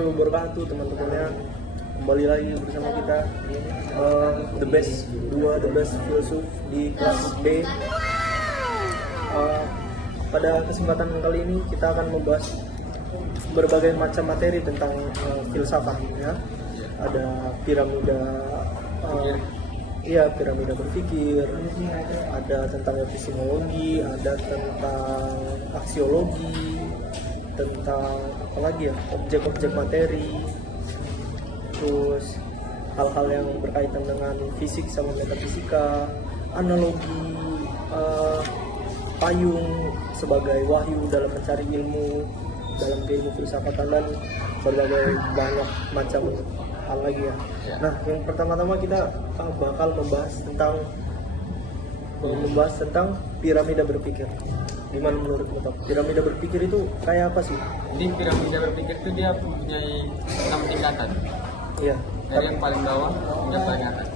warahmatullahi wabarakatuh teman-temannya. Kembali lagi bersama kita the best filsuf di kelas B. Pada kesempatan kali ini kita akan membahas berbagai macam materi tentang filsafat ya. Ada piramida piramida berpikir, ada tentang epistemologi, ada tentang aksiologi, tentang apa lagi ya, objek-objek materi, terus hal-hal yang berkaitan dengan fisik sama metafisika, analogi, payung sebagai wahyu dalam mencari ilmu dalam ilmu filsafatan, dan berbagai banyak macam hal lagi ya. Nah, yang pertama-tama kita bakal membahas tentang piramida berpikir. Gimana menurut Bapak? Piramida berpikir itu kayak apa sih? Jadi piramida berpikir itu dia mempunyai 6 tingkatan. Iya. Dari yang paling bawah hingga paling atas.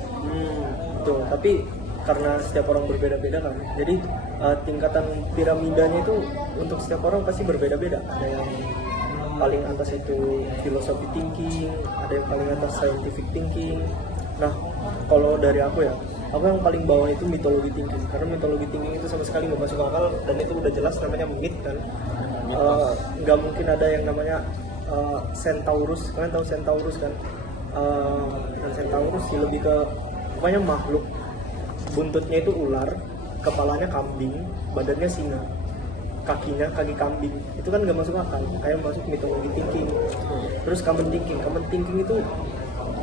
Betul. Tapi karena setiap orang berbeda-beda kan, jadi tingkatan piramidanya itu untuk setiap orang pasti berbeda-beda. Ada yang paling atas itu philosophy thinking, ada yang paling atas scientific thinking. Nah, kalau dari aku yang paling bawah itu mythology thinking, karena mythology thinking itu sama sekali nggak masuk akal, dan itu udah jelas namanya myth kan. Nggak mungkin ada yang namanya Centaurus. Kalian tahu Centaurus kan? Bukan Centaurus sih, lebih ke pokoknya makhluk, buntutnya itu ular, kepalanya kambing, badannya singa, kakinya kaki kambing. Itu kan nggak masuk akal, kayak masuk mythology thinking. Terus common thinking itu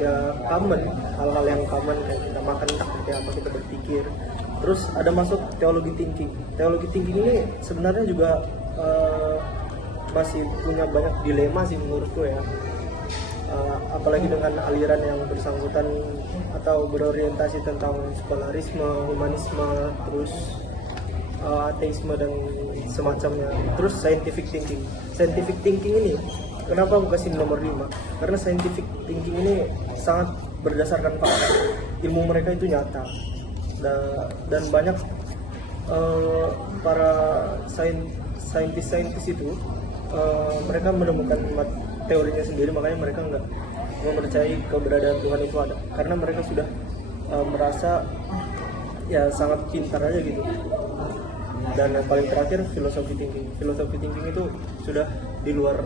ya common, hal-hal yang common kayak kita makan, kayak apa kita berpikir. Terus ada masuk teologi thinking ini sebenarnya juga masih punya banyak dilema sih menurutku ya. Apalagi dengan aliran yang bersangkutan atau berorientasi tentang sekularisme, humanisme, terus ateisme dan semacamnya. Terus scientific thinking ini kenapa aku kasih nomor 5? Karena scientific thinking ini sangat berdasarkan fakta. Ilmu mereka itu nyata, dan banyak para saintis itu mereka menemukan teorinya sendiri, makanya mereka nggak mempercayai keberadaan Tuhan itu ada, karena mereka sudah merasa ya sangat pintar aja gitu. Dan yang paling terakhir philosophy thinking itu sudah di luar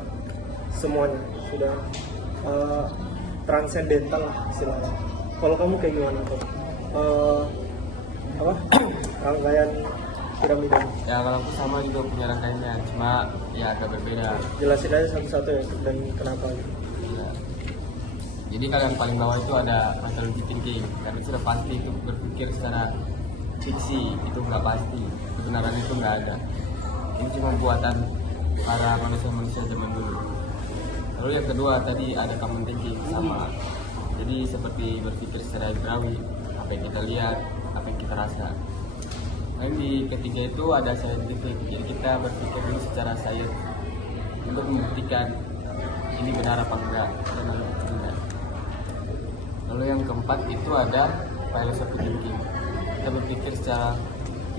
semuanya, sudah transcendental lah istilahnya. Kalau kamu kayak gimana tuh? Rangkaian piramida? Ya kalau aku sama juga punya rangkaiannya, cuma ya agak berbeda. Jelasin aja satu-satu ya, dan kenapa gitu. Ya. Jadi kalau yang paling bawah itu ada mythology thinking, karena sudah pasti itu berpikir secara fiksi, itu nggak pasti, kebenaran itu nggak ada. Ini cuma buatan para manusia zaman dulu. Lalu yang kedua tadi ada common thinking, sama. Jadi seperti berpikir secara ibrawi, apa yang kita lihat, apa yang kita rasa. Lalu di ketiga itu ada scientific, jadi kita berpikir dulu secara sains untuk membuktikan ini benar apa enggak, dan lalu tidak. Lalu yang keempat itu ada philosophy thinking, kita berpikir secara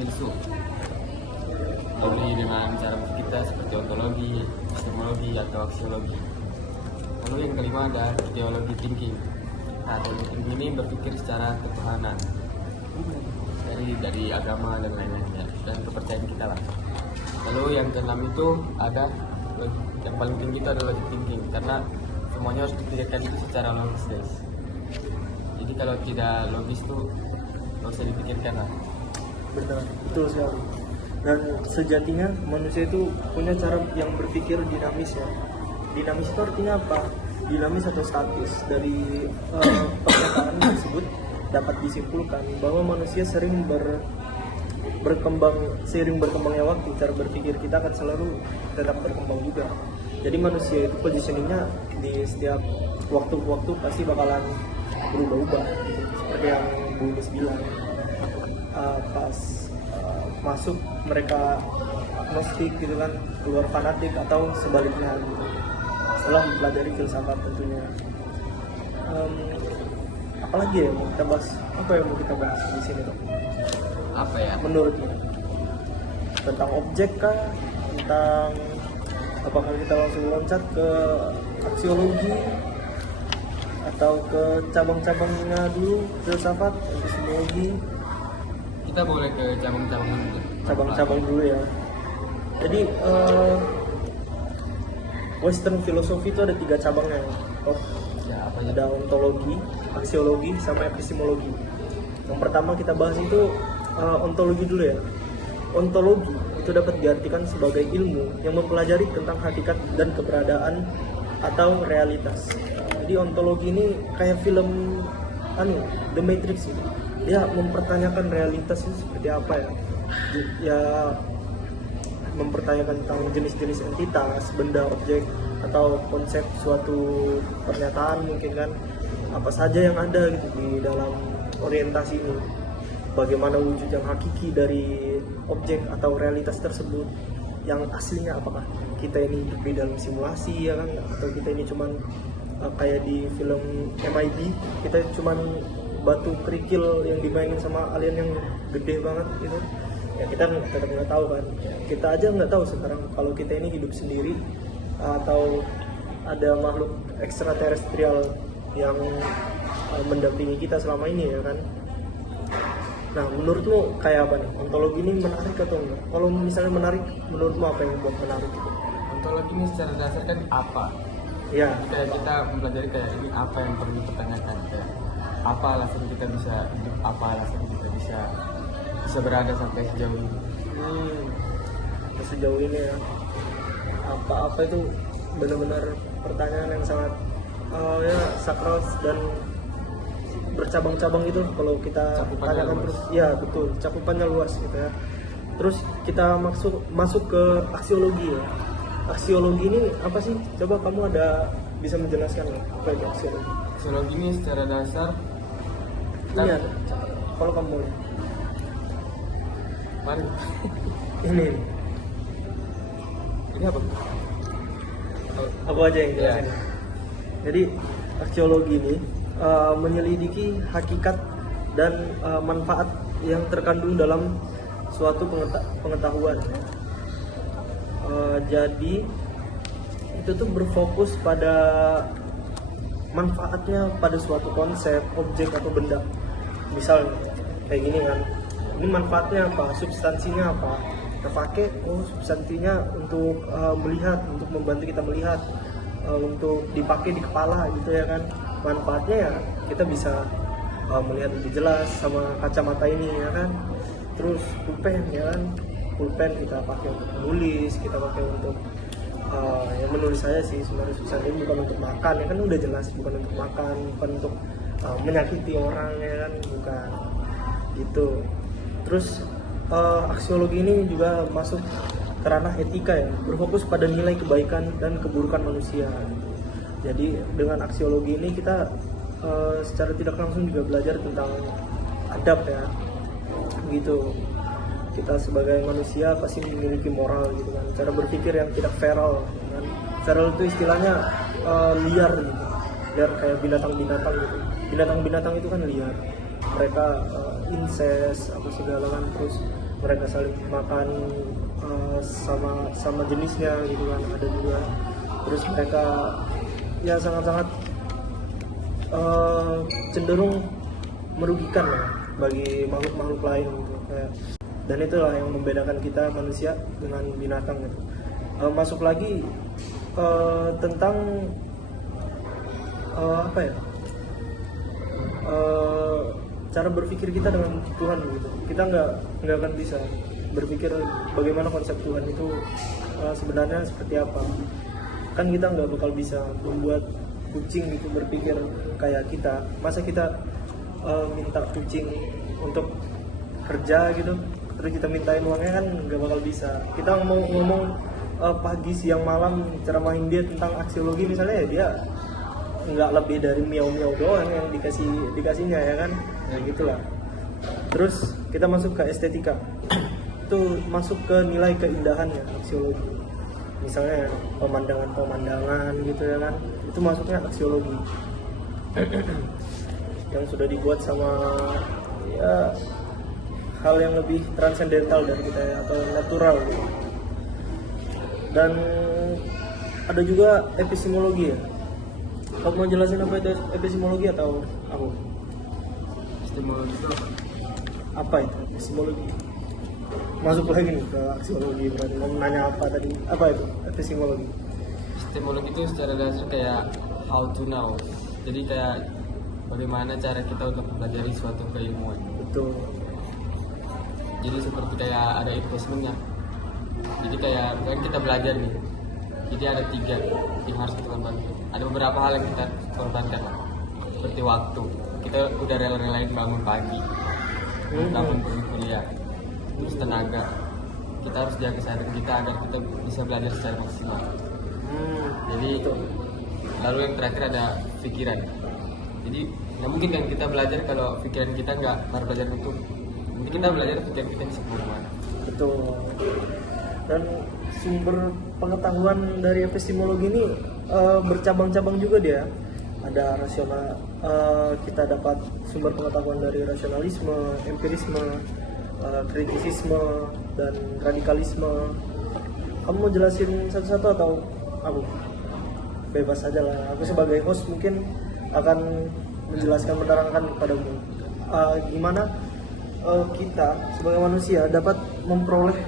filsuf, dengan cara berpikir kita seperti ontologi, epistemologi atau aksiologi. Lalu yang kelima ada theology thinking. Nah, theology thinking ini berpikir secara ketuhanan, dari agama dan lain-lainnya, dan kepercayaan kita lah. Lalu yang keenam itu ada yang paling tinggi itu adalah logic thinking, karena semuanya harus dipikirkan itu secara logis guys. Jadi kalau tidak logis tuh nggak usah dipikirkan lah. Benar, betul sekali. Dan sejatinya manusia itu punya cara yang berpikir dinamis ya. Dinamis itu artinya apa? Dinamis atau statis. Dari pernyataan tersebut dapat disimpulkan bahwa manusia sering seiring berkembangnya waktu, cara berpikir kita akan selalu tetap berkembang juga. Jadi manusia itu positioningnya di setiap waktu pasti bakalan berubah-ubah gitu. Seperti yang Bu Nis bilang, pas masuk mereka agnostik gitu kan, keluar fanatik, atau sebaliknya gitu, setelah mempelajari filsafat tentunya. Apalagi ya mau kita bahas? Apa yang mau kita bahas di sini dong? Apa ya? Menurutmu tentang objek kah? Tentang apakah kita langsung loncat ke aksiologi atau ke cabang-cabangnya dulu, filsafat, epistemologi? Kita boleh ke cabang-cabang dulu. Cabang-cabang dulu ya. Jadi Western philosophy itu ada 3 cabangnya. Ya, apa aja? Ada ontologi, aksiologi, sama epistemologi. Yang pertama kita bahas itu ontologi dulu ya. Ontologi itu dapat diartikan sebagai ilmu yang mempelajari tentang hakikat dan keberadaan atau realitas. Jadi ontologi ini kayak film The Matrix gitu. Dia mempertanyakan realitas itu seperti apa ya. Ya mempertanyakan tentang jenis-jenis entitas, benda, objek, atau konsep suatu pernyataan mungkin kan, apa saja yang ada gitu di dalam orientasi ini, bagaimana wujud yang hakiki dari objek atau realitas tersebut, yang aslinya apakah kita ini hidup di dalam simulasi ya kan, atau kita ini cuman kayak di film MIB, kita cuman batu kerikil yang dimainin sama alien yang gede banget gitu. Ya kita tetap nggak tahu kan, kita aja nggak tahu sekarang kalau kita ini hidup sendiri atau ada makhluk ekstraterestrial yang mendampingi kita selama ini ya kan. Nah menurutmu kayak apa nih, ontologi ini menarik atau enggak? Kalau misalnya menarik, menurutmu apa yang buat menarik? Ontologi ini secara dasar kan apa? Ya, Kayak kita mempelajari kayak ini apa yang perlu dipertanyakan, kayak apa alasan kita bisa hidup, apa alasan kita bisa berada sampai sejauh ini. Sejauh ini ya, apa itu benar-benar pertanyaan yang sangat ya sakral dan bercabang-cabang itu kalau kita Cakupannya tanyakan luas. terus. Ya betul, cakupannya luas gitu ya. Terus kita masuk ke aksiologi ya. Aksiologi ini apa sih? Coba kamu bisa menjelaskan apa itu aksiologi? Aksiologi ini secara dasar Ini ada, kalau kamu boleh. mari Ini apa? aku aja yang jelasin. Ya. Jadi aksiologi ini menyelidiki hakikat dan manfaat yang terkandung dalam suatu pengetahuan. Jadi itu tuh berfokus pada manfaatnya pada suatu konsep, objek atau benda. Misalnya kayak gini kan, ini manfaatnya apa, substansinya apa, kita pakai substansinya untuk melihat, untuk membantu kita melihat, untuk dipakai di kepala gitu ya kan. Manfaatnya ya kita bisa melihat lebih jelas sama kacamata ini ya kan. Terus pulpen ya kan, pulpen kita pakai untuk menulis, kita pakai untuk yang menulis saya sih sebenarnya susah, ini bukan untuk makan ya kan, udah jelas bukan untuk makan, bukan untuk menyakiti orang ya kan, bukan gitu. Terus aksiologi ini juga masuk ke ranah etika ya, berfokus pada nilai kebaikan dan keburukan manusia. Jadi dengan aksiologi ini kita secara tidak langsung juga belajar tentang adab ya, gitu. Kita sebagai manusia pasti memiliki moral gitu kan, cara berpikir yang tidak feral kan. Feral itu istilahnya liar gitu, liar kayak binatang-binatang gitu. Binatang-binatang itu kan liar, mereka incest apa segala kan, terus mereka saling makan sama jenisnya gitu kan, ada juga. Terus mereka ya sangat-sangat cenderung merugikan ya bagi makhluk-makhluk lain gitu kayak. Dan itulah yang membedakan kita manusia dengan binatang gitu. Masuk lagi tentang apa ya, cara berpikir kita dengan Tuhan gitu. Kita nggak akan bisa berpikir bagaimana konsep Tuhan itu sebenarnya seperti apa. Kan kita nggak bakal bisa membuat kucing gitu berpikir kayak kita. Masa kita minta kucing untuk kerja gitu, terus kita mintain uangnya, kan nggak bakal bisa. Kita mau ngomong pagi siang malam ceramahin dia tentang aksiologi misalnya, ya dia nggak lebih dari miau-miau doang yang dikasihnya ya kan, ya gitulah. Terus kita masuk ke estetika, itu masuk ke nilai keindahan ya aksiologi. Misalnya pemandangan gitu ya kan, itu masuknya aksiologi. Yang sudah dibuat sama ya hal yang lebih transendental dari kita ya, atau natural gitu. Dan ada juga epistemologi ya. Kamu mau jelasin apa itu epistemologi atau apa? Epistemologi itu apa? Apa itu epistemologi? Masuk lagi nih ke aksiologi, berarti kamu nanya apa tadi? Apa itu epistemologi? Epistemologi itu secara dasar kayak how to know. Jadi kayak bagaimana cara kita untuk mempelajari suatu keilmuan. Betul. Jadi seperti kayak ada investmentnya. Jadi kayak kan kita belajar nih. Jadi ada 3 yang harus kita korbankan. Ada beberapa hal yang kita korbankan lah. Seperti waktu. Kita udah rela-relain bangun pagi, bangun pergi kuliah. Terus tenaga. Kita harus jaga kesehatan kita agar kita bisa belajar secara maksimal. Jadi lalu yang terakhir ada pikiran. Jadi nggak mungkin kan kita belajar kalau pikiran kita nggak baru belajar itu. Mungkin kita belajar pikiran kita bisa kemana. Betul. Dan sumber pengetahuan dari epistemologi ini bercabang-cabang juga dia. Ada rasional, kita dapat sumber pengetahuan dari rasionalisme, empirisme, kritisisme, dan radikalisme. Kamu mau jelasin satu-satu atau aku? Bebas aja lah. Aku sebagai host mungkin akan menjelaskan, menerangkan padamu gimana kita sebagai manusia dapat memperoleh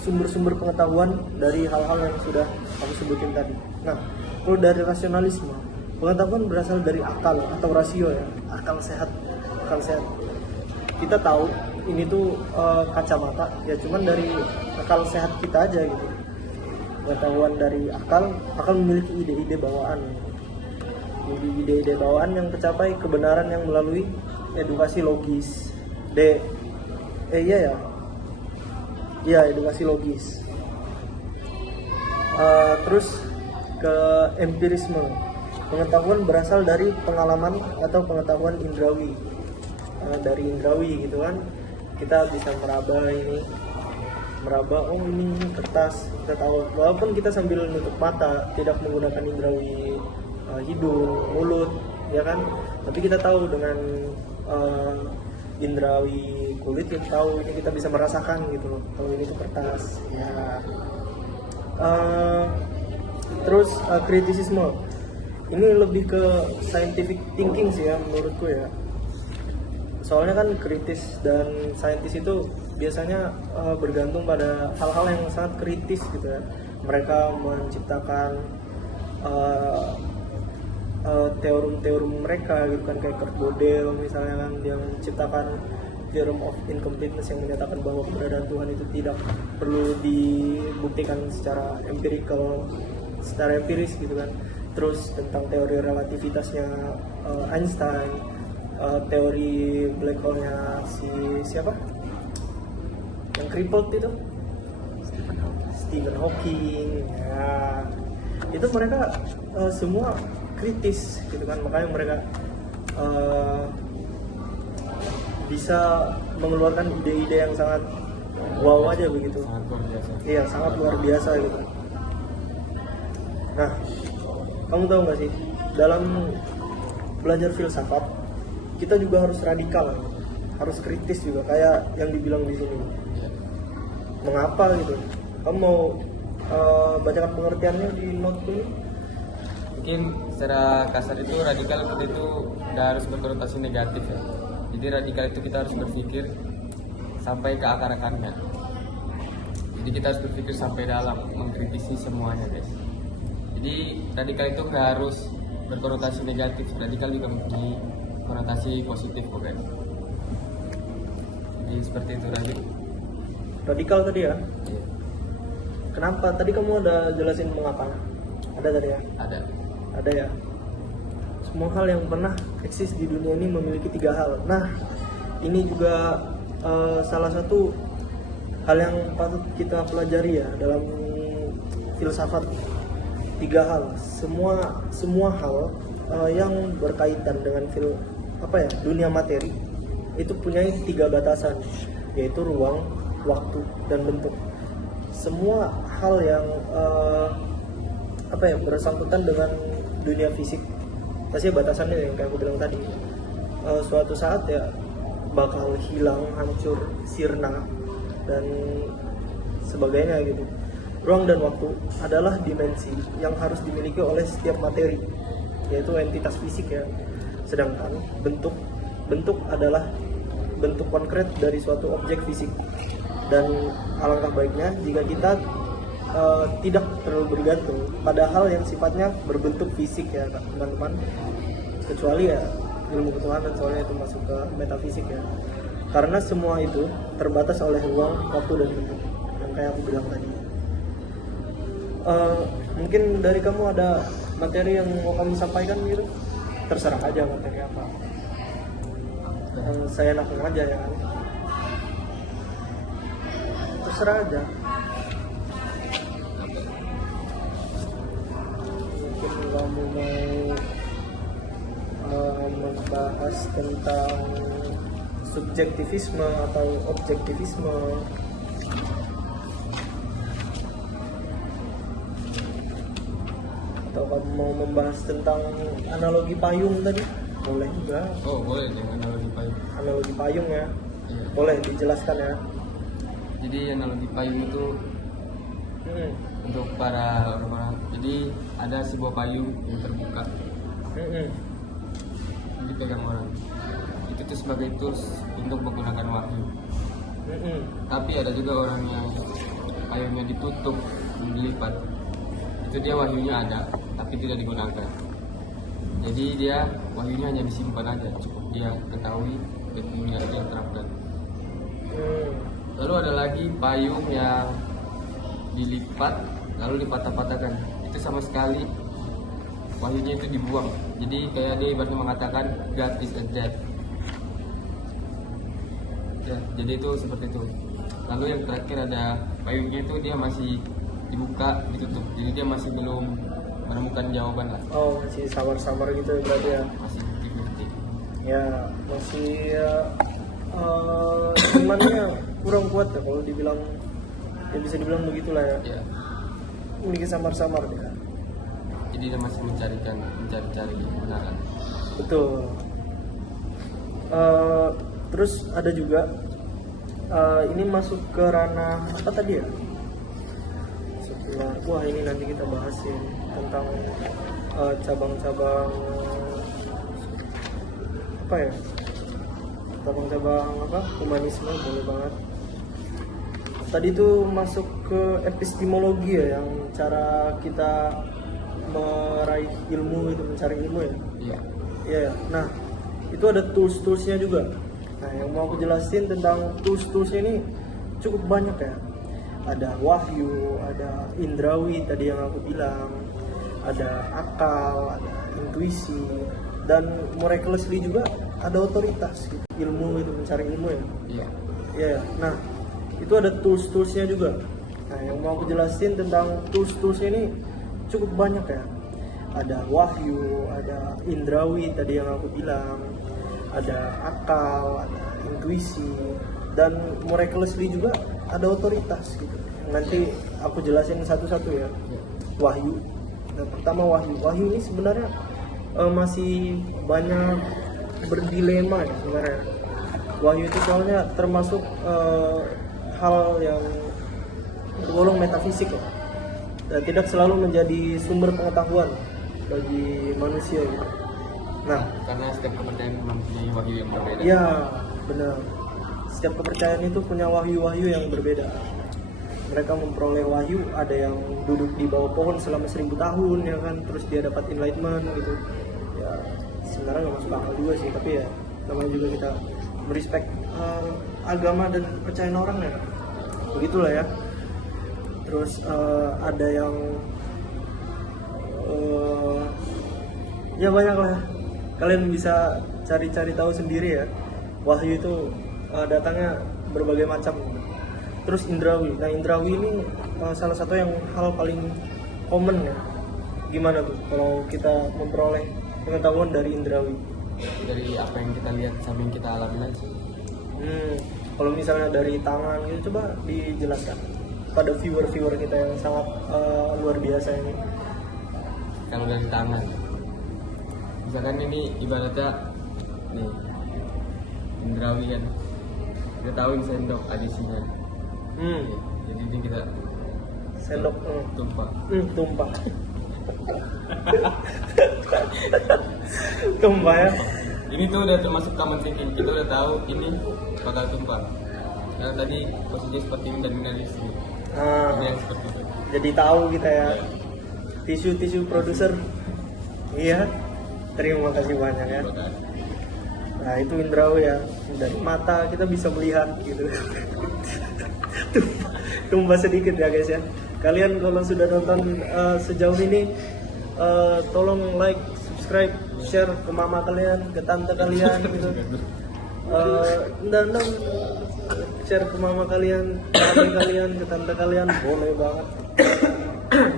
sumber-sumber pengetahuan dari hal-hal yang sudah aku sebutin tadi. Nah, kalau dari rasionalisme, pengetahuan berasal dari akal atau rasio ya, akal sehat. Kita tahu ini tuh kacamata, ya cuman dari akal sehat kita aja gitu. Pengetahuan dari akal memiliki ide-ide bawaan. Jadi ide-ide bawaan yang tercapai kebenaran yang melalui edukasi logis. Edukasi logis. Terus ke empirisme. Pengetahuan berasal dari pengalaman atau pengetahuan indrawi. Dari indrawi gitu kan, kita bisa meraba ini kertas, kita tahu walaupun kita sambil nutup mata, tidak menggunakan indrawi hidung, mulut, ya kan, tapi kita tahu dengan indrawi kulit, kita tahu ini, kita bisa merasakan gitu loh kalau ini tuh kertas ya. Terus kritisisme ini lebih ke scientific thinking sih ya menurutku ya. Soalnya kan kritis dan saintis itu biasanya bergantung pada hal-hal yang sangat kritis gitu ya. Mereka menciptakan teorem mereka gitu kan, kayak Kurt Gödel misalnya kan, yang menciptakan theorem of incompleteness yang menyatakan bahwa keberadaan Tuhan itu tidak perlu dibuktikan secara empiris gitu kan. Terus tentang teori relativitasnya Einstein, teori black hole-nya siapa? Yang crippled itu? Stephen Hawking. Ya. Itu mereka semua kritis gitu kan, makanya mereka bisa mengeluarkan ide-ide yang sangat wow aja begitu. Sangat luar biasa. Iya, sangat luar biasa gitu. Nah, kamu tahu nggak sih, dalam belajar filsafat kita juga harus radikal, harus kritis juga, kayak yang dibilang di sini. Mengapa gitu? Kamu mau bacakan pengertiannya di note ini? Mungkin secara kasar itu radikal itu udah harus berkonotasi negatif ya. Jadi radikal itu kita harus berpikir sampai ke akar-akarnya. Jadi kita harus berpikir sampai dalam, mengkritisi semuanya guys. Jadi radikal itu nggak harus berkonotasi negatif, radikal juga mempunyai konotasi positif kok guys. Jadi seperti itu Radikal tadi ya? Iya. Kenapa? Tadi kamu udah jelasin mengapa? Ada tadi ya? Ada ya. Semua hal yang pernah eksis di dunia ini memiliki 3 hal. Nah, ini juga salah satu hal yang patut kita pelajari ya dalam filsafat. 3 hal. Semua hal yang berkaitan dengan dunia materi itu punya 3 batasan, yaitu ruang, waktu, dan bentuk. Semua hal yang bersangkutan dengan dunia fisik pasti batasannya yang kayak aku bilang tadi, suatu saat ya bakal hilang, hancur, sirna, dan sebagainya gitu. Ruang dan waktu adalah dimensi yang harus dimiliki oleh setiap materi. yaitu entitas fisik ya. Sedangkan bentuk adalah bentuk konkret dari suatu objek fisik. Dan alangkah baiknya jika kita tidak terlalu bergantung pada hal yang sifatnya berbentuk fisik ya teman-teman, kecuali ya ilmu ketuhanan, soalnya itu masuk ke metafisik ya, karena semua itu terbatas oleh ruang, waktu, dan bentuk yang kayak aku bilang tadi. Mungkin dari kamu ada materi yang mau kamu sampaikan gitu, terserah aja materi apa, saya enak aja ya kan, terserah aja. Mungkin kamu mau membahas tentang subjektivisme atau objektivisme, atau kamu mau membahas tentang analogi payung tadi, boleh juga. Oh boleh, dengan analogi payung. Analogi payung ya, Iya. boleh dijelaskan ya. Jadi analogi payung itu untuk para orang-orang. Jadi ada sebuah payung yang terbuka, dipegang orang. Itu tuh sebagai tools untuk menggunakan wahyu. Tapi ada juga orang yang payungnya ditutup, dilipat. Itu dia wahyunya ada, tapi tidak digunakan. Jadi dia wahyunya hanya disimpan aja, cukup dia ketahui dan kemudian dia terapkan. Lalu ada lagi payung yang dilipat lalu dipatah-patahkan. Itu sama sekali wahyunya itu dibuang. Jadi kayak dia ibaratnya mengatakan God is a dead. Ya, jadi itu seperti itu. Lalu yang terakhir ada payungnya itu dia masih dibuka, ditutup. Jadi dia masih belum menemukan jawaban lah. Oh, masih samar-samar gitu berarti ya. Masih 50-50. Ya, masih imannya kurang kuat ya kalau dibilang, ya bisa dibilang begitulah ya. Ya. Memiliki samar-samar ya. Jadi dia masih mencari kebenaran. Betul. Terus ada juga ini masuk ke ranah apa tadi ya? Wah, ini nanti kita bahasin tentang cabang-cabang apa ya? Cabang-cabang apa? Humanisme, boleh banget. Tadi itu masuk ke epistemologi ya, yang cara kita meraih ilmu itu, mencari ilmu ya. Iya. Iya. Nah, itu ada tools-toolsnya juga. Nah, yang mau aku jelasin tentang tools-toolsnya ini cukup banyak ya. Ada wahyu, ada indrawi tadi yang aku bilang, ada akal, ada intuisi, dan miraculously juga ada otoritas gitu. Ilmu itu, mencari ilmu ya. Iya. Iya. Nah, itu ada tools-toolsnya juga. Nah, yang mau aku jelasin tentang tools-toolsnya ini cukup banyak ya. Ada wahyu, ada indrawi tadi yang aku bilang, ada akal, ada intuisi, dan miraculously juga ada otoritas gitu. Nanti aku jelasin satu-satu ya. Wahyu. Nah, pertama wahyu. Wahyu ini sebenarnya masih banyak berdilema ya sebenarnya. Wahyu itu soalnya termasuk hal yang tergolong metafisik ya. Dan tidak selalu menjadi sumber pengetahuan bagi manusia gitu. Nah, Karena setiap kepercayaan mempunyai wahyu yang berbeda. ya benar. Setiap kepercayaan itu punya wahyu-wahyu yang berbeda. Mereka memperoleh wahyu, ada yang duduk di bawah pohon selama 1000 tahun ya kan, terus dia dapat enlightenment gitu. Ya sebenarnya nggak masuk akal juga sih, tapi ya namanya juga kita merespek agama dan kepercayaan orang ya. Begitulah ya. Terus ada yang ya banyak lah. Kalian bisa cari-cari tahu sendiri ya. Wahyu itu datangnya berbagai macam. Terus indrawi. Nah, indrawi ini salah satu yang hal paling common ya. Gimana tuh kalau kita memperoleh pengetahuan dari indrawi? Dari apa yang kita lihat sampai yang kita alami aja. Kalau misalnya dari tangan gitu, coba dijelaskan pada viewer-viewer kita yang sangat luar biasa ini. Kalau dari tangan, misalkan ini ibaratnya nih indrawi kan, kita tahu ini sendok ada isinya. Jadi ini kita Sendok tumpah. tumpah. Tumpah ya. Ini tuh udah termasuk taman sinking, kita udah tahu ini bakal tumpah. Karena tadi posisinya seperti ini dan ini sini. Nah, Ini yang seperti itu. jadi tahu kita ya. Tisu produser. Iya. Terima kasih banyak ya. Bakal. Nah itu Indrawi ya, dari mata kita bisa melihat gitu. Tumpah sedikit ya guys ya. Kalian kalau sudah nonton sejauh ini, tolong like, subscribe, share ke mama kalian, ke tante kalian gitu. Dan share ke mama kalian, ke adik kalian, ke tante kalian, boleh banget.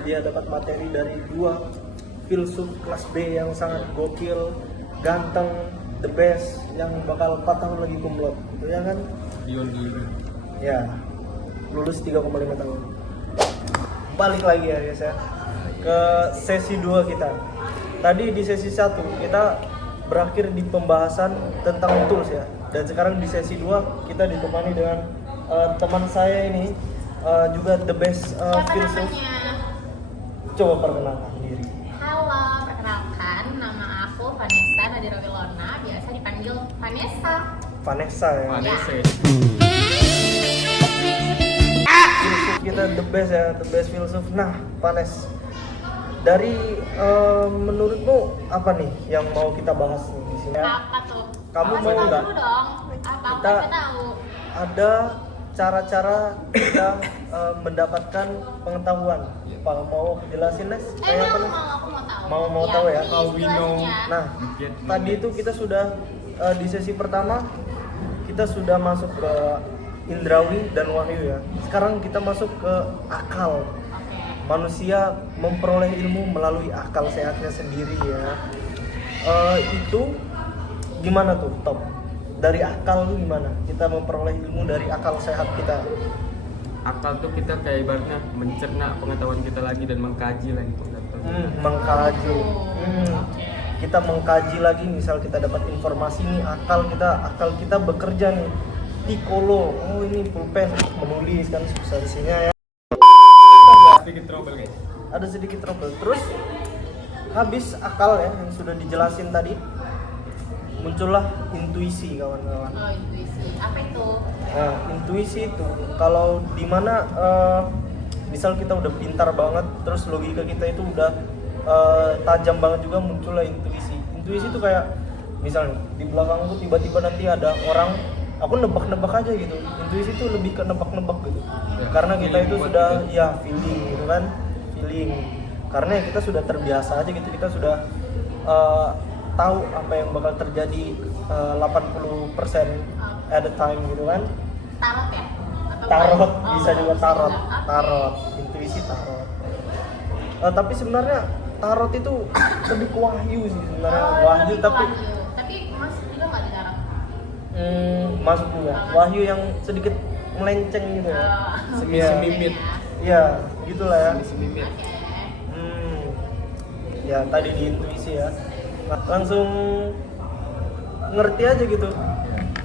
Dia dapat materi dari 2 filsuf kelas B yang sangat gokil, ganteng, the best, yang bakal 4 tahun lagi kumlot, gitu ya kan? Dion dulu. Ya, lulus 3,5 tahun. Balik lagi ya guys ya, ke sesi 2 kita. Tadi di sesi 1 kita berakhir di pembahasan tentang tools ya. Dan sekarang di sesi 2 kita ditemani dengan teman saya ini, juga the best Siapa filsuf. namanya? Coba perkenalkan diri. Halo, perkenalkan nama aku Vanessa Nadira Wilona, biasa dipanggil Vanessa. Vanessa ya. Vanessa. Filsuf kita the best ya, the best filsuf. Nah, Vanes, dari menurutmu apa nih yang mau kita bahas nih di sini? Apa tuh? Kamu Kasih mau tahu nggak? dulu dong. Apa aku Kita- nggak tahu? Ada cara-cara kita mendapatkan pengetahuan. Kalau mau jelasin Nes? Kayak apa Nes? Aku mau tahu. Mau tahu ya? please, How we know. jelasin ya. Nah, tadi itu kita sudah di sesi pertama kita sudah masuk ke Indrawi dan Wahyu ya. Sekarang kita masuk ke akal. Oke. Manusia memperoleh ilmu melalui akal sehatnya sendiri ya. Itu gimana tuh Top? Dari akal tuh gimana? Kita memperoleh ilmu dari akal sehat kita. Akal tuh kita kayak ibaratnya mencerna pengetahuan kita lagi dan mengkaji lagi pengetahuan. Mengkaji. Kita mengkaji lagi, misal kita dapat informasi nih, akal kita bekerja nih. Piccolo, oh ini pulpen, menulis kan substansinya ya. Sedikit trouble guys. Ada sedikit trouble. Terus habis akal ya yang sudah dijelasin tadi, muncullah intuisi kawan-kawan. Oh, intuisi. Apa itu? Nah, intuisi itu kalau dimana misal kita udah pintar banget, terus logika kita itu udah tajam banget juga, muncullah intuisi. Intuisi itu kayak misalnya di belakangku tiba-tiba nanti ada orang, aku nebak-nebak aja gitu. Intuisi itu lebih ke nebak-nebak gitu. Ya, Karena kita feeling itu buat sudah gitu. ya feeling gitu kan, feeling. Karena ya kita sudah terbiasa aja gitu, kita sudah tahu apa yang bakal terjadi 80% at a time gitu kan. Tarot ya? Atau Tarot, apa? bisa juga tarot. Oke. Tarot, intuisi tarot. Tapi sebenarnya tarot itu lebih ke wahyu sih sebenarnya. Wahyu lebih ke tapi wahyu. Tapi masuk juga nggak di tarot? masuk juga. Wahyu yang sedikit melenceng gitu ya. Oh. Iya. Semimit. Iya, gitulah ya. Semimit. Oke. Ya tadi di intuisi ya. Langsung ngerti aja gitu.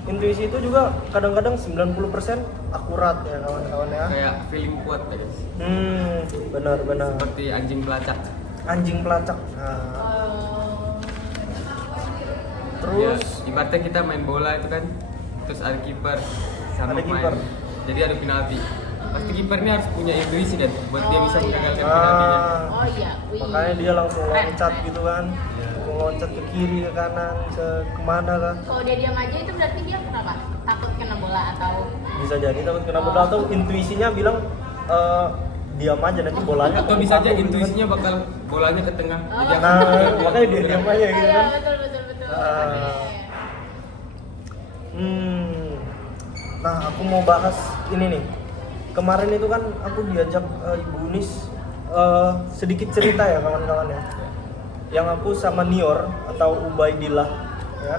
Intuisi itu juga kadang-kadang 90% akurat ya kawan-kawan ya. Kayak feeling kuat ya guys. Benar-benar. Seperti anjing pelacak. Anjing pelacak. Nah, Oh. terus Ya, ibaratnya kita main bola itu kan, terus ada kiper sama Ada kiper. jadi ada penalti. Pasti kiper ini harus punya intuisi dan buat dia bisa menggagalkan penaltinya. Oh iya. Wih. makanya dia langsung Keren, loncat keren. gitu kan. Iya. Loncat ke kiri, ke kanan, kemana kan. Kalau dia diam aja itu berarti dia kenapa? Takut kena bola atau? Bisa jadi takut kena bola atau intuisinya bilang diam aja nanti bolanya. Atau bisa aja kabur gitu kan. intuisinya bakal bolanya ke tengah. Oh. Jadi Nah, makanya dia diam aja gitu Iya kan. betul. Ah. Oke. Nah, aku mau bahas ini nih. Kemarin itu kan aku diajak Ibu Unis sedikit cerita ya kawan-kawan ya. Yang aku sama Nior atau Ubaidillah ya.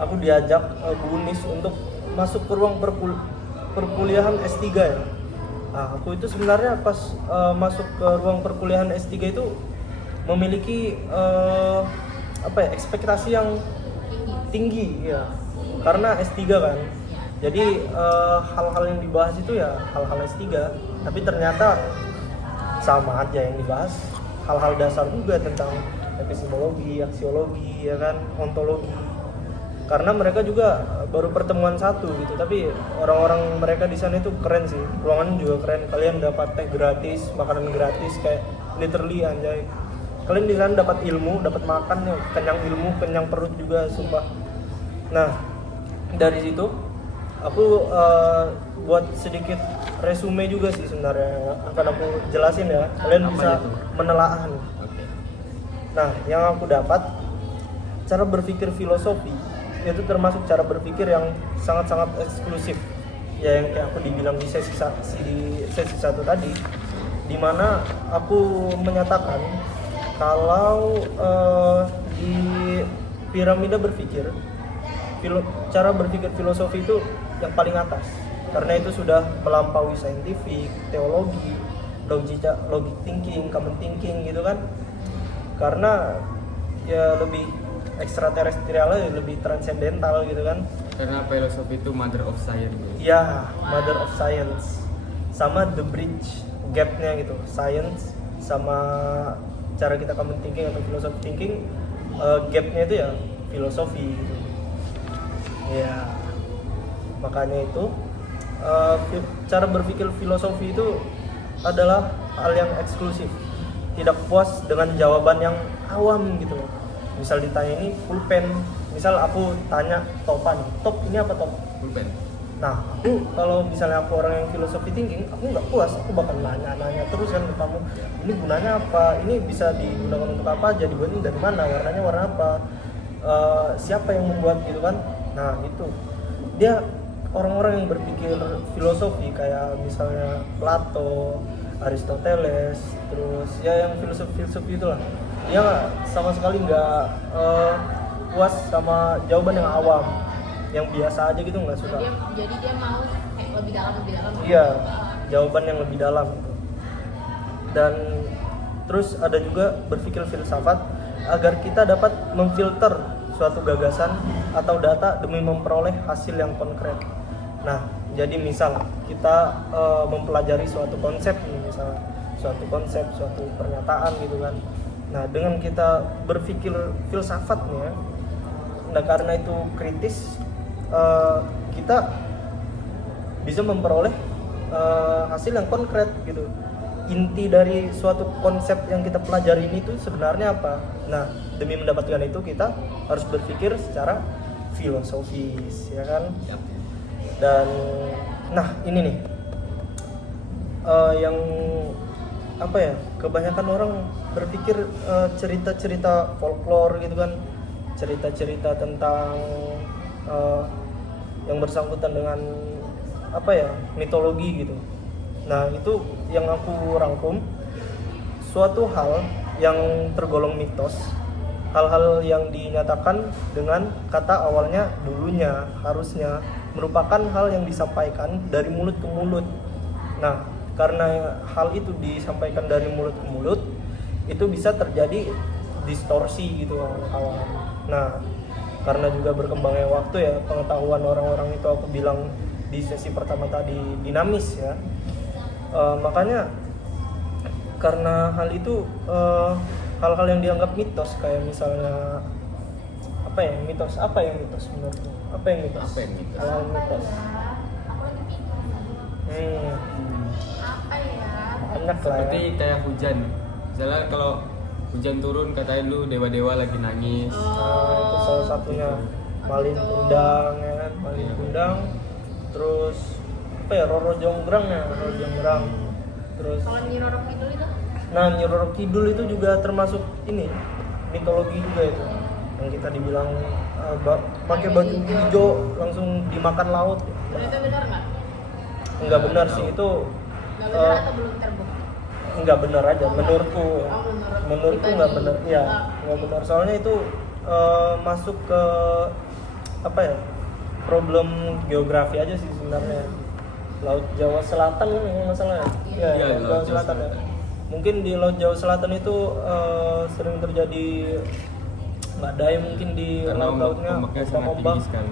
Aku diajak Bu Unis untuk masuk ke ruang perkuliahan S3 ya. Nah, aku itu sebenarnya pas masuk ke ruang perkuliahan S3 itu memiliki ekspektasi yang tinggi ya. Karena S3 kan. Jadi hal-hal yang dibahas itu ya hal-hal S3, tapi ternyata sama aja yang dibahas hal-hal dasar juga tentang epistemologi, aksiologi, ya kan, ontologi. Karena mereka juga baru pertemuan satu gitu, tapi orang-orang mereka di sana itu keren sih, ruangan juga keren. Kalian dapat teh gratis, makanan gratis, kayak literally anjay. Kalian di sana dapat ilmu, dapat makan, ya, kenyang ilmu, kenyang perut juga, sumpah. Nah, dari situ aku buat sedikit resume juga sih sebenarnya, akan aku jelasin ya. Kalian Apa bisa itu? menelaah nih. Oke. Nah, yang aku dapat, cara berpikir filosofi itu termasuk cara berpikir yang sangat-sangat eksklusif. Ya yang kayak aku dibilang di sesi 1 tadi, di mana aku menyatakan kalau di piramida berpikir, cara berpikir filosofi itu yang paling atas. Karena itu sudah melampaui saintifik, teologi, logic thinking, common thinking gitu kan. Karena ya lebih ekstraterestrial, lebih transendental gitu kan. Karena filosofi itu mother of science. Ya, mother of science. Sama the bridge gapnya gitu, science sama cara kita common thinking atau philosophy thinking, gapnya itu ya filosofi gitu. Ya, makanya itu cara berpikir filosofi itu adalah hal yang eksklusif. Tidak puas dengan jawaban yang awam gitu loh. Misal ditanya ini pulpen, misal aku tanya Topan, top ini apa top? Pulpen. Nah, aku kalau misalnya aku orang yang philosophy thinking, aku nggak puas, aku bakal nanya terus kan ke kamu, ini gunanya apa, ini bisa digunakan untuk apa, jadi ini dari mana, warnanya warna apa, siapa yang membuat gitu kan. Nah itu dia orang-orang yang berpikir filosofi kayak misalnya Plato, Aristoteles, terus ya yang filosofi itulah, dia sama sekali nggak puas sama jawaban yang awam, yang biasa aja gitu, nggak suka. Jadi dia mau lebih dalam. Iya, jawaban yang lebih dalam gitu. Dan terus ada juga berpikir filsafat agar kita dapat memfilter suatu gagasan atau data demi memperoleh hasil yang konkret. Nah, jadi misal kita mempelajari suatu konsep nih, misalnya suatu konsep, suatu pernyataan gitu kan. Nah, dengan kita berpikir filsafatnya, nah karena itu kritis, kita bisa memperoleh hasil yang konkret gitu. Inti dari suatu konsep yang kita pelajari ini tuh sebenarnya apa? Nah, demi mendapatkan itu kita harus berpikir secara filosofis, ya kan? Dan nah ini nih yang apa ya, kebanyakan orang berpikir cerita-cerita folklore gitu kan, cerita-cerita tentang yang bersangkutan dengan apa ya, mitologi gitu. Nah itu yang aku rangkum, suatu hal yang tergolong mitos, hal-hal yang dinyatakan dengan kata awalnya dulunya, harusnya, merupakan hal yang disampaikan dari mulut ke mulut. Nah karena hal itu disampaikan dari mulut ke mulut, itu bisa terjadi distorsi gitu kawan-kawan. Nah karena juga berkembangnya waktu ya, pengetahuan orang-orang itu aku bilang di sesi pertama tadi dinamis ya. Makanya karena hal itu hal-hal yang dianggap mitos, kayak misalnya apa yang mitos menurutmu? Apa yang mitos? Hal-hal mitos. Aku lagi bingung. Apa ya? Banyak lah Seperti ya. kayak hujan. Misalnya kalau hujan turun katanya lu dewa-dewa lagi nangis. Itu salah satunya. Malin Kundang ya kan, Malin Kundang. Terus apa ya, Roro Jonggrang ya, Roro Jonggrang. Terus Kalau Nyi Roro Kidul itu? nah, Nyi Roro Kidul itu juga termasuk ini mitologi juga itu, yang kita dibilang pakai baju hijau langsung dimakan laut. Itu benar nggak? Enggak benar sih itu. Nggak benar atau belum terbukti? Enggak benar aja menurutku. Menurutku enggak benar. Iya, enggak benar. Soalnya itu masuk ke apa ya? Problem geografi aja sih sebenarnya. Laut Jawa Selatan kan yang masalah ya? Iya, Laut Jawa Selatan ya. Mungkin di Laut Jawa Selatan itu sering terjadi badai, mungkin di laut-lautnya ombaknya sangat tinggi sekali.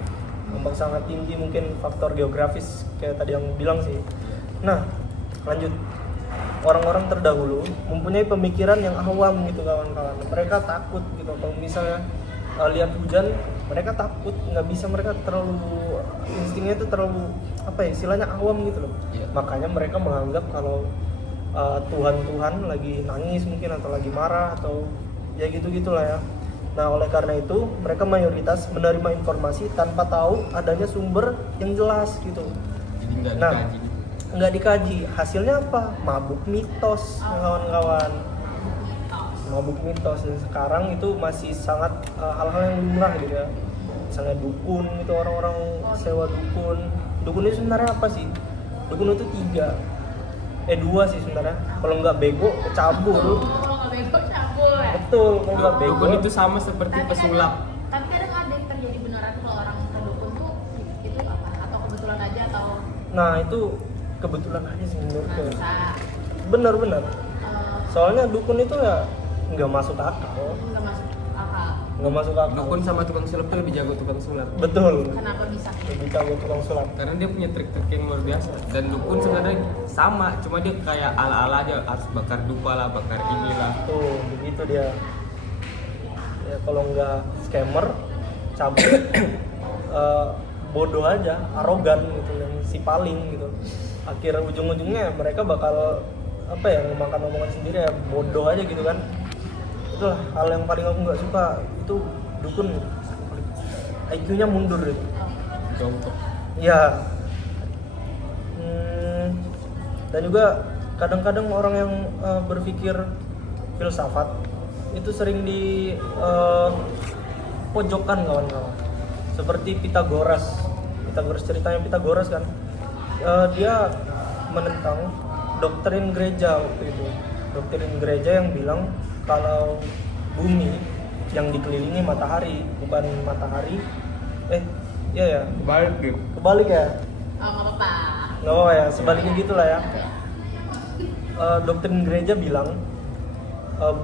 Ombak sangat tinggi, mungkin faktor geografis kayak tadi yang bilang sih. Nah, lanjut. orang-orang terdahulu mempunyai pemikiran yang awam gitu kawan-kawan. Mereka takut gitu kalau misalnya lihat hujan, mereka takut, nggak bisa, mereka terlalu instingnya itu terlalu apa ya istilahnya awam gitu loh. Iya. Makanya mereka menganggap kalau Tuhan lagi nangis mungkin atau lagi marah atau ya gitu-gitulah ya. Nah, oleh karena itu mereka mayoritas menerima informasi tanpa tahu adanya sumber yang jelas gitu. Jadi nggak Nah, dikaji gitu. nggak dikaji. Hasilnya apa? Mabuk mitos kawan-kawan. Mabuk mitos, dan sekarang itu masih sangat hal-hal yang lumrah gitu ya. Misalnya dukun itu, orang-orang sewa dukun. Dukun itu sebenarnya apa sih? Dukun itu 2 sih sebenarnya. Kalau nggak bego cabul. Kalau nggak bego cabul ya. Betul, kalau nggak bego. Dukun itu sama seperti pesulap. Tapi kadang ada yang terjadi beneran kalau orang ke dukun tuh itu apa? Atau kebetulan aja atau Nah, itu kebetulan aja sih menurutku. masa Benar-benar. Soalnya dukun itu ya nggak masuk akal. nggak masuk akal. Nggak masuk akal. Dukun sama tukang sulap tuh lebih jago tukang sulap. Betul. Kenapa bisa? Lebih jago tukang sulap. Karena dia punya trik-trik yang luar biasa. Dan dukun sebenarnya sama, cuma dia kayak ala-ala aja, harus bakar dupa lah, bakar inilah. Tuh, begitu dia. Ya kalau nggak scammer, cabul, bodoh aja, arogan gitu, yang si paling gitu. Akhir ujung-ujungnya mereka bakal apa ya, memakan omongan sendiri ya, bodoh aja gitu kan. Itulah hal yang paling aku nggak suka, itu dukun IQ-nya mundur gitu. Contoh. Ya. Dan juga kadang-kadang orang yang berpikir filsafat itu sering di pojokkan kawan-kawan. Seperti Pythagoras ceritanya Pythagoras kan, dia menentang doktrin gereja waktu itu. Doktrin gereja yang bilang kalau bumi yang dikelilingi matahari, bukan matahari. Iya ya, Balik gitu. kebalik ya. Oh, nggak apa-apa. Nggak apa-apa ya, sebaliknya gitulah ya. Doktrin gereja bilang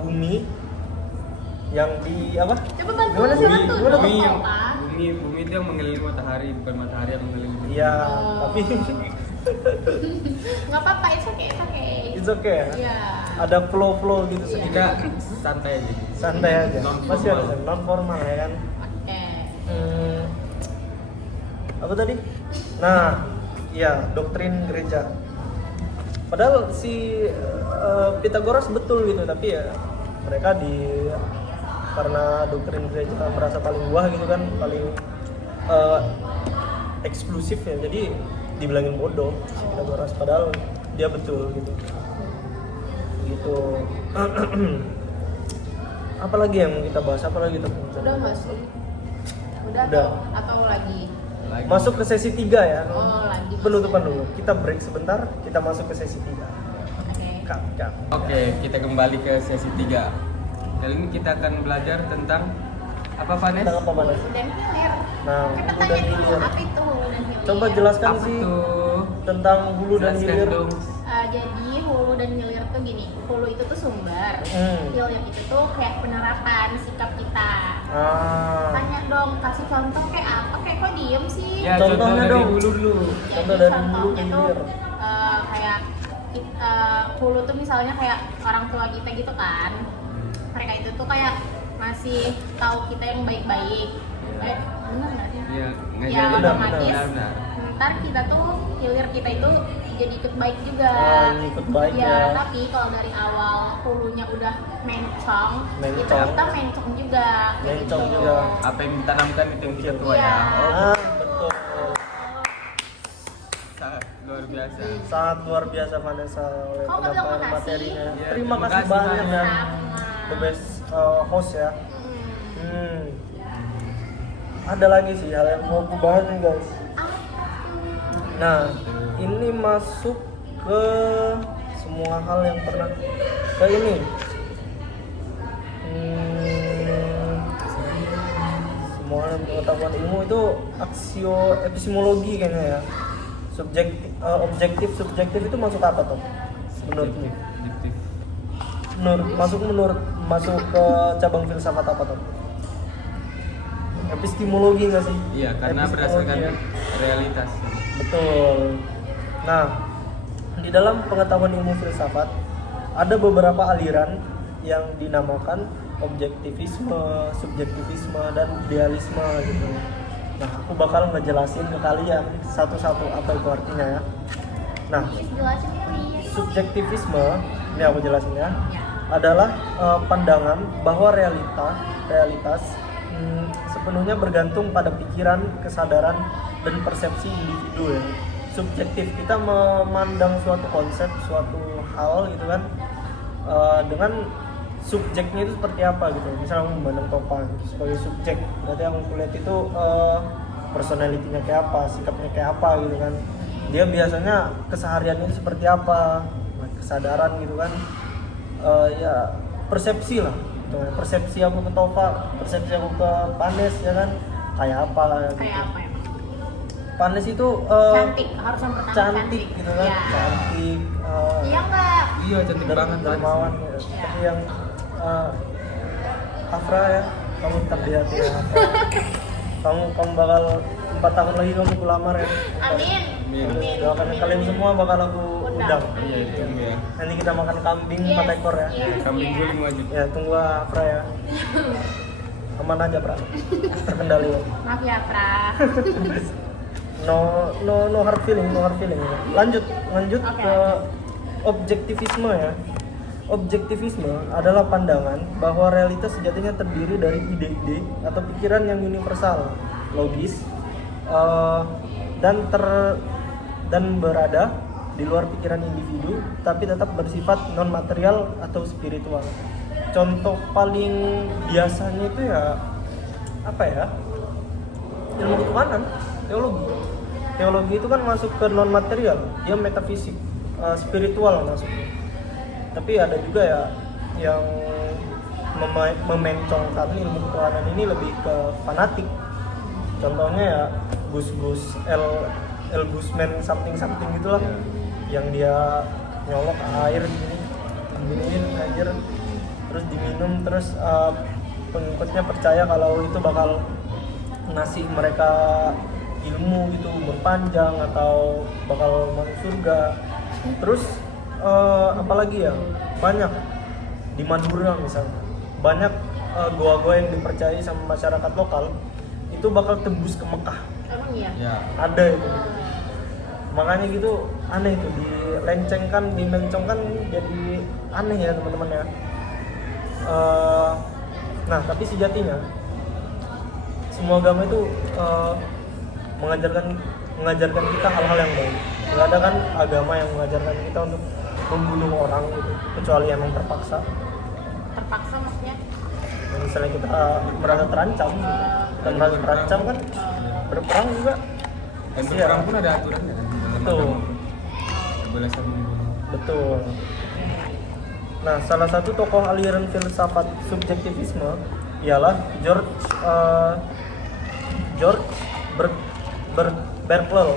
bumi yang di apa? Coba bantu. Gimana sih? Bantu. Gimana tuh? Bumi yang Apa? bumi itu yang mengelilingi matahari, bukan matahari yang mengelilingi bumi. Iya, Oh. tapi Nggak apa-apa, it's okay. it's okay ya. Iya. Ada flow gitu Iya. sedikit, Kita santai aja. santai aja. Non-formal. Masih ada non formal ya kan. Oke. Apa tadi? Nah, iya, doktrin gereja. Padahal si Pythagoras betul gitu, tapi ya mereka karena doktrin gereja merasa paling wah gitu kan, paling eksklusif ya, jadi dibilangin bodoh si Pythagoras, padahal dia betul gitu. Gitu. Apalagi yang kita bahas? Apalagi kita Udah nggak sih? Udah. Udah. Atau lagi? Lagi. Masuk ke sesi 3 ya. Oh, lagi. Penutupan dulu. Kita break sebentar, kita masuk ke sesi 3. Oke. Kak. Oke, kita kembali ke sesi 3. Kali ini kita akan belajar tentang apa, Vanes? Tentang apa mana? Dan hilir. Nah, Kita hulu dan tanya dulu hilir. apa itu hulu dan hilir? Coba jelaskan Apa sih tuh? tentang hulu dan Jelaskan hilir. dong. Jadi hulu dan hilir tuh gini. Hulu itu tuh sumber. Hilir itu tuh kayak penerapan sikap kita. Tanya dong, kasih contoh kayak apa? Kayak kok diem sih? Ya, Contohnya contoh dari dong. hulu dulu. Contoh Jadi dari hulu contohnya dan tuh hilir. kayak hulu tuh misalnya kayak orang tua kita gitu kan. Mereka itu tuh kayak masih tahu kita yang baik-baik. Bener nggak sih? Iya, Ya benar, otomatis benar. ntar kita tuh hilir kita itu jadi ikut baik juga. Ikut baik ya, ya. tapi kalau dari awal hulunya udah mencong, itu Mencong. kita mencong juga. kayak Mencong gitu. juga. Apa yang ditanamkan itu yang kita tua Iya. ya. Oh, Betul. sangat luar biasa. Sangat luar biasa Vanessa oleh Kau nggak bilang penyampaian makasih? materinya. Iya, Terima terima kasih kasih, banyak Vanessa. ya. Sama. The best host ya. Hmm. Ada lagi sih hal yang mau aku bahas nih guys. Nah, ini masuk ke semua hal yang pernah kayak ini. Semua hal yang pengetahuan ilmu itu epistemologi kayaknya ya. Objektif, subjektif itu masuk apa tuh? Menurutmu? Subjektif. Masuk ke cabang filsafat apa tuh? Epistemologi nggak sih? Iya, karena Epistemologi berdasarkan ya. realitas. Betul. Nah, di dalam pengetahuan ilmu filsafat ada beberapa aliran yang dinamakan objektivisme, subjektivisme, dan idealisme gitu. Nah, aku bakal ngejelasin ke kalian satu-satu apa itu artinya ya. Nah, Jelasin please. subjektivisme, ini aku jelasin ya, Ya. adalah pandangan bahwa realitas sepenuhnya bergantung pada pikiran, kesadaran, dan persepsi individu ya. Subjektif, kita memandang suatu konsep, suatu hal gitu kan, dengan subjeknya itu seperti apa gitu. Misalnya aku memandang Topa gitu, sebagai subjek, berarti yang aku lihat itu personalitinya kayak apa, sikapnya kayak apa gitu kan. Dia biasanya kesehariannya itu seperti apa, kesadaran gitu kan. Ya persepsi lah gitu. Persepsi aku ke Tova, persepsi aku ke Panes ya kan, kayak apa gitu. Kayak apa ya? Panes itu Cantik, harus yang pertama cantik gitu kan, Ya. cantik, Iya enggak? Iya cantik banget dermawan gitu. Tapi yang Afra ya, kamu tetap di hati ya Afra. kamu bakal 4 tahun lagi kamu aku lamar ya. Amin. Amin. Doakan kalian semua bakal aku undang. Iya itu ya. Nanti kita makan kambing Yes, 4 ekor ya. yes, Kambing yes. guling wajib. Ya tunggu Afra ya. Aman aja Pra, terkendali kok. Maaf ya, Pra. No hard feeling. Lanjut Oke. ke objektivisme ya. Objektivisme adalah pandangan bahwa realitas sejatinya terdiri dari ide-ide atau pikiran yang universal, logis, dan berada di luar pikiran individu, tapi tetap bersifat non material atau spiritual. Contoh paling biasanya itu ya apa ya? Ilmu ketuhanan, teologi. Teologi itu kan masuk ke non material, dia metafisik, spiritual masuknya. Tapi ada juga ya yang memencongkan ilmu ketuhanan ini lebih ke fanatik. Contohnya ya Gus El Gusman something gitulah, yang dia nyolok air diginiin air terus diminum, terus pengikutnya percaya kalau itu bakal ngasih mereka ilmu gitu berpanjang atau bakal masuk surga. Terus apalagi ya, banyak di Madura misalnya, banyak goa-goa yang dipercayai sama masyarakat lokal itu bakal tembus ke Mekah. Emang iya? Ya. Ada itu, makanya gitu aneh itu, dimencongkan jadi aneh ya teman-teman ya. Nah tapi sejatinya semua agama itu mengajarkan kita hal-hal yang baik. Nggak ada kan agama yang mengajarkan kita untuk membunuh orang gitu, kecuali emang terpaksa. Terpaksa maksudnya? Dan misalnya kita merasa terancam gitu. Kita merasa terancam kan, berperang juga. Dan Iya. berperang pun ada aturannya kan. Betul. Tidak boleh saling membunuh. Betul. Nah, salah satu tokoh aliran filsafat subjektivisme ialah George Berkeley.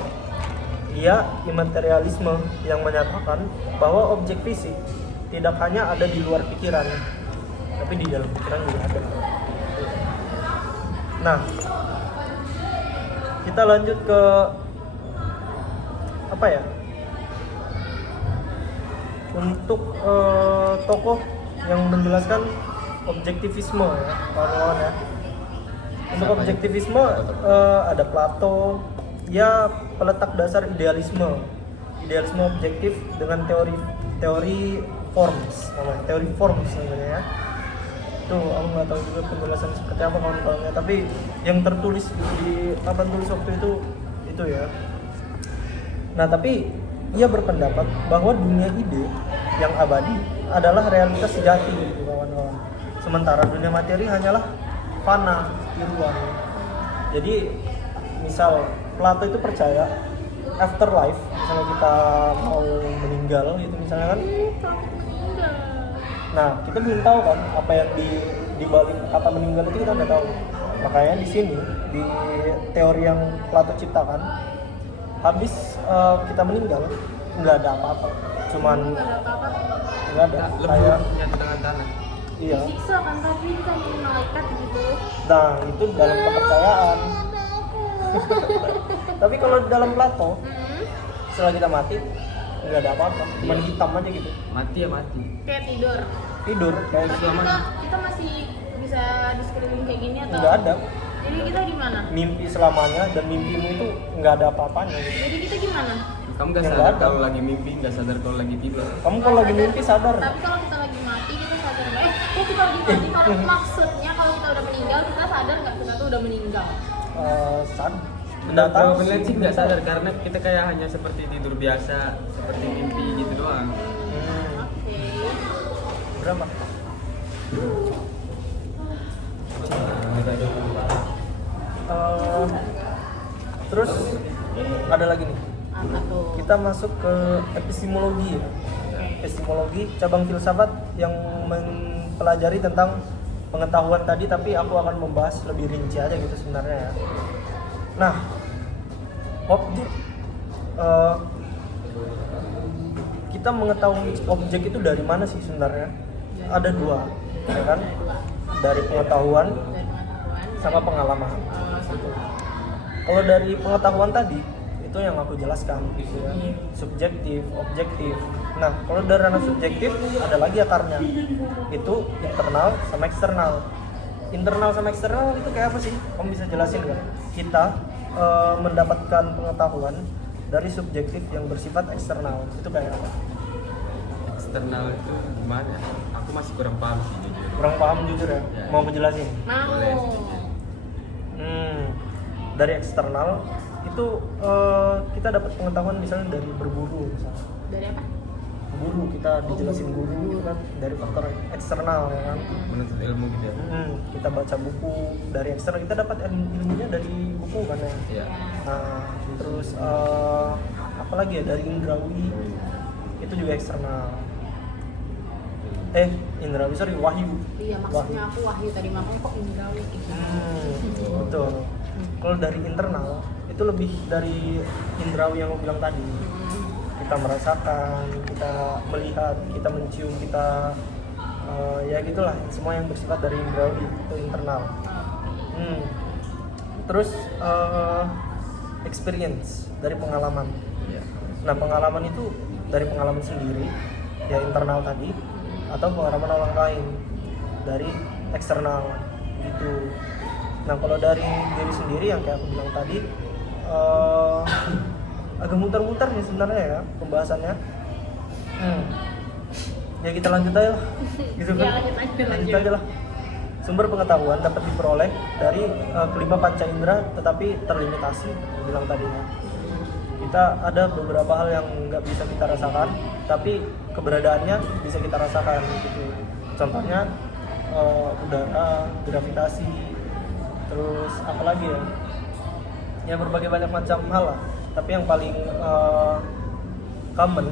Ia imaterialisme yang menyatakan bahwa objek fisik tidak hanya ada di luar pikiran, tapi di dalam pikiran juga ada. Nah, kita lanjut ke apa ya? Untuk tokoh yang menjelaskan objektivisme ya, kawan-kawan ya. Untuk objektivisme ada Plato, ya peletak dasar idealisme objektif dengan teori forms namanya ya. Itu aku nggak tahu juga penjelasan seperti apa kawan-kawannya, tapi yang tertulis di papan tulis waktu itu ya. Nah tapi ia berpendapat bahwa dunia ide yang abadi adalah realitas sejati gitu kawan-kawan. Sementara dunia materi hanyalah fana, tiruan. Jadi misal Plato itu percaya afterlife, misalnya kita mau meninggal gitu misalnya kan. Nah kita belum tahu kan apa yang di balik kata meninggal itu, kita nggak tahu. Makanya di sini di teori yang Plato ciptakan, habis kita meninggal nggak ada apa-apa, cuman Nggak ada apa-apa. nggak ada kayak Leburnya di tengah tanah. iya. Disiksa kan tapi ditanya malaikat gitu. Nah itu dalam kepercayaan. Tapi kalau dalam Plato, setelah kita mati nggak ada apa-apa, cuma Iya. hitam aja gitu. Mati ya mati. Kayak tidur. Tidur kayak Tapi Selama- kita masih bisa di screening kayak gini atau? nggak ada. Jadi kita gimana? Mimpi selamanya dan mimpimu itu nggak ada apa-apanya gitu. Jadi kita gimana? Kamu nggak Yang sadar nggak ada. kalau lagi mimpi, nggak sadar kalau lagi tidur. Kamu kalau lagi mimpi sadar. Tapi kalau kita lagi mati kita sadar nggak? Kok kita lagi mati? Kalau maksudnya kalau kita udah meninggal kita sadar nggak kita tuh udah meninggal? Sad. Menurut tahu beberapa peneliti sih nggak sadar karena kita kayak hanya seperti tidur biasa, seperti mimpi gitu doang. Oke. Berapa? Eh, terus ada lagi nih. Apa tuh? Kita masuk ke epistemologi ya. Epistemologi cabang filsafat yang mempelajari tentang pengetahuan tadi, tapi aku akan membahas lebih rinci aja gitu sebenarnya ya. Nah, objek kita mengetahui objek itu dari mana sih sebenarnya? Ada dua, ya kan? Dari pengetahuan Dari pengetahuan sama pengalaman. satu. Kalau dari pengetahuan tadi itu yang aku jelaskan gitu ya, subjektif, objektif. Nah, kalau dari ranah subjektif ada lagi akarnya, itu internal sama eksternal. Internal sama eksternal itu kayak apa sih? Kamu bisa jelasin nggak? Kita mendapatkan pengetahuan dari subjektif yang bersifat eksternal, itu kayak apa? Eksternal itu gimana? Aku masih kurang paham sih jujur. Kurang paham jujur ya? Ya. Mau aku jelasin? Mau. Boleh. Dari eksternal itu kita dapat pengetahuan misalnya dari berburu misalnya. Dari apa? Guru, kita dijelasin guru gitu kan dari faktor eksternal ya kan. Menuntut ilmu gitu ya. Kita baca buku dari eksternal, kita dapat ilmunya dari buku kan ya. Iya. Nah, terus apa lagi ya, dari indrawi itu juga eksternal. Indrawi, sorry, wahyu. Iya, maksudnya aku wahyu tadi makanya kok indrawi gitu. Betul. Kalau dari internal itu lebih dari indrawi yang aku bilang tadi. Kita merasakan, kita melihat, kita mencium, kita ya gitulah, semua yang bersifat dari indrawi itu internal. Terus experience dari pengalaman. Iya. Nah, pengalaman itu dari pengalaman sendiri ya, internal tadi, atau pengalaman orang lain dari eksternal gitu. Nah, kalau dari diri sendiri yang kayak aku bilang tadi agak muter-muter nih sebenarnya ya pembahasannya. Ya kita lanjut aja lah gitu kan. Ya, lanjut. Aja lah. Sumber pengetahuan dapat diperoleh dari kelima panca indera tetapi terlimitasi, aku bilang tadi ya. Kita ada beberapa hal yang nggak bisa kita rasakan tapi keberadaannya bisa kita rasakan gitu. Contohnya udara, gravitasi, terus apa lagi ya? Ya berbagai banyak macam hal lah. Tapi yang paling common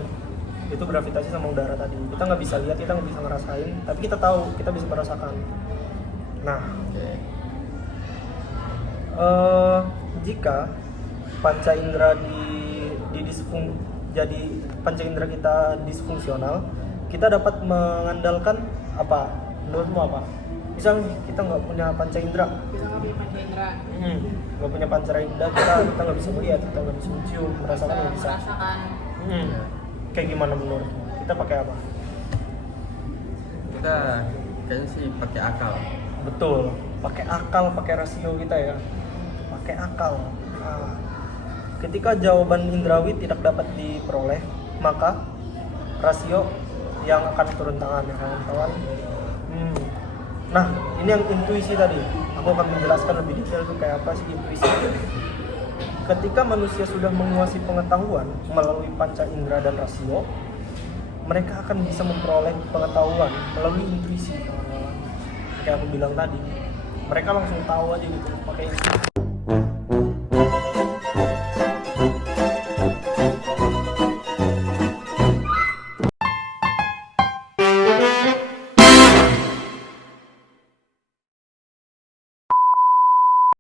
itu gravitasi sama udara tadi. Kita nggak bisa lihat, kita nggak bisa ngerasain, tapi kita tahu, kita bisa merasakan. Nah, Oke. jika panca indera jadi panca indera kita disfungsional, kita dapat mengandalkan apa? Menurutmu apa? Misalnya kita nggak punya panca indera, Kita nggak punya panca indera. nggak punya panca indera, kita nggak bisa melihat, kita nggak bisa mencium, merasakan nggak bisa. Merasakan. Kayak gimana menurutmu? Kita pakai apa? Kita kayaknya sih pakai akal. Betul, pakai akal, pakai rasio kita ya, pakai akal. Nah, ketika jawaban indrawi tidak dapat diperoleh, maka rasio yang akan turun tangan ya kawan-kawan. Nah, ini yang intuisi tadi. Aku akan menjelaskan lebih detail itu kayak apa sih intuisi. Ketika manusia sudah menguasai pengetahuan melalui panca indera dan rasio, mereka akan bisa memperoleh pengetahuan melalui intuisi. Kayak aku bilang tadi, mereka langsung tahu aja gitu pakai intuisi.